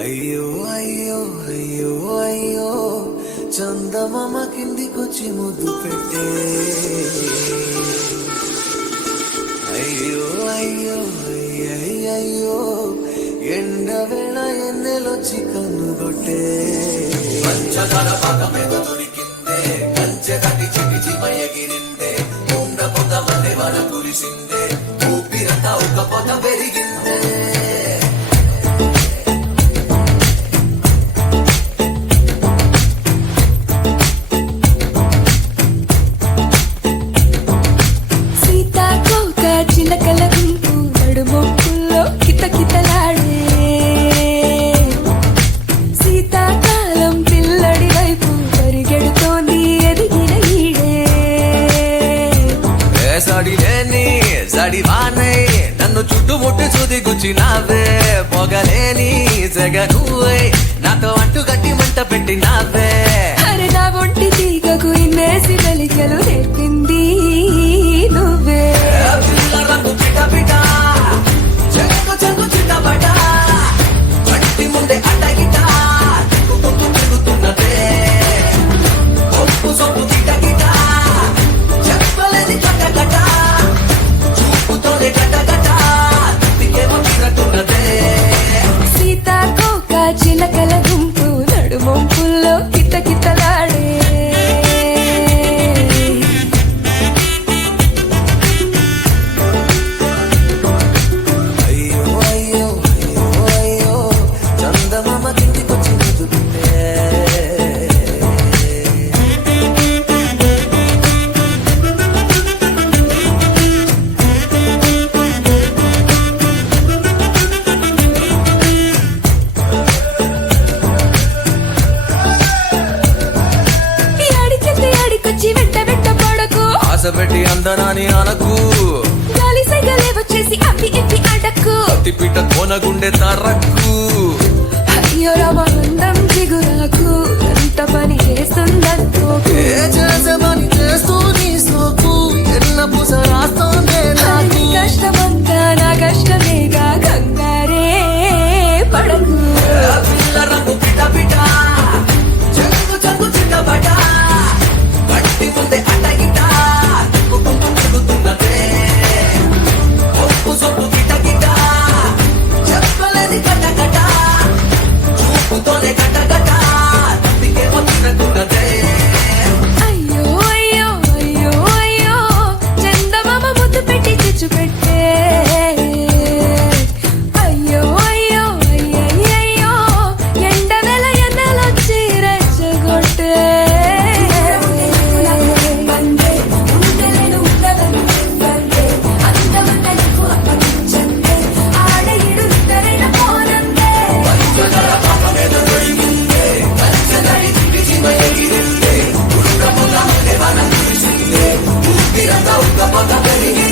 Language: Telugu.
అయ్యో అయ్యో అయ్యో అయ్యో చందమామ కిందికొచ్చి ముద్దు పెట్టే అయ్యో అయ్యో అయ్యయ్యో ఎండవేళ ఎన్నెలొచ్చి కన్నుగొట్టే పంచదార పాకమేదో దొరికిందే కంచె కట్టి చిటిచి మయగిరిందే ఉండ పొగ మల్లె వాన కురిసిందే ఊపిరంతా ఒక పొగ పెరిగిందే చిలకల గుంపు నడుమొక్కుల్లో కితకితలాడే శీతాకాలం పిల్లడి వైపు పరిగెడుతోంది ఎదిగిన ఈడే సడిలేని సడివానై నన్ను చుట్టుముట్టు చూది గుచ్చినావే పొగలేని జగనువై నాతో అంటు గట్టి మంట పెట్టినావే అరే నా ఒంటి తీగకు ఇన్నేసి వెలికలు నేర్పింది నువ్వే సీతాకోక చిలకల గుంపు నడుమొంపుల్లో కితకితలాడే అయ్యో అయ్యో అయ్యో అయ్యో చందమామ కిందికొచ్చి ముద్దు పెట్టే వెంట వెంట పడకు ఆశ పెట్టి అందనాని అనకు గాలి సైగలే వచ్చేసి అప్పి ఎప్పి అడకు అతిపిట కోనగుండె తరక్కు అయ్యో రామానందం జిగురాకు ఎంత పని చేస్తుందంతో ఏ చేసమని చేస్తూ నీ సోకు ఎన్న పుస రాస్తోందే నాకు కష్టమంతా నా కష్టమేగా కంగారే పడకు పిల్ల రంగు పిట పిట చెంగు చెంగు చిట్టబట గట్టి ముందే అడ్డగిట తిరుగుతున్నదే ఒప్పు సొప్పు గిట గిట చెప్పలేది గట గట చూపుతోనే గట గట తప్పికేమో తినకున్నదే అయ్యో అయ్యో అయ్యో అయ్యో చందమామ ముద్దు పెట్టి చిచ్చు పెట్టే అయ్యో అయ్యో అయ్యయ్యో ఎండవేళ ఎన్నెలొచ్చి రెచ్చగొట్టే ఊపిరంతా ఉక్క పొగ పెరిగి